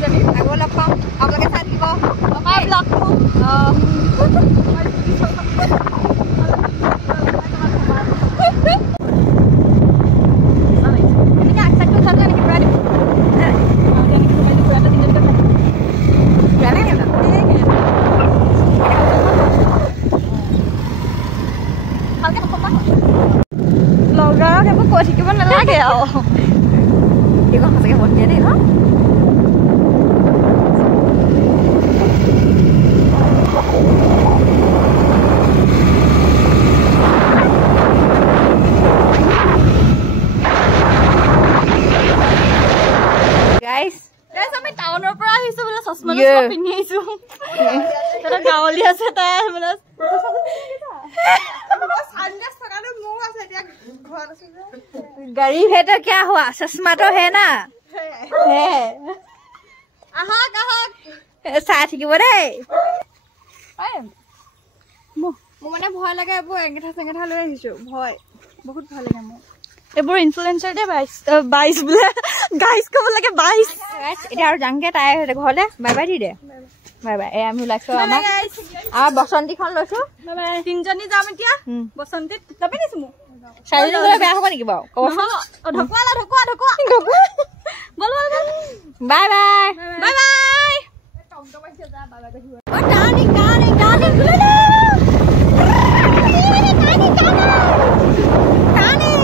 তিনিজনী আকৌ লগ পাম আপোনালোকে চাই থাকিব আমাৰ ব্লগটো লগৰক একো কৈ থাকিব নালাগে আৰু এইখন সঁচাকৈ মন দিয়ে দেই ন আমি টাউনৰ পৰা আহিছো বোলে চশমা পিন্ধি আহিছো গাঁৱলী আছে তাই মানে गाड़ी है तो क्या हुआ चश्मा तो है ना है साथ की बोले मैंने भय लगे एंगेठा सेंगेठा ले भय बहुत भय लगे मोर एबोर इन्फ्लुएंसर दे 22 बोले गाइस को बोले 22 एटा और जांगे ताय घरले बाय बाय दी दे बाय बाय ए आमी लाइছো আমাক आ बसंती खन लइছো बाय बाय तीनजनी जाम इतिया बसंती तबे निसु मु साइड गले बेया হ'ব নেকি বাও ঢকুৱালা ঢকুৱা বল বল বাই বাই বাই বাই টমটম আছে যা বাই বাই কহিব ও ডার্লিং ডার্লিং ডার্লিং গুলো ডার্লিং ডার্লিং ডার্লিং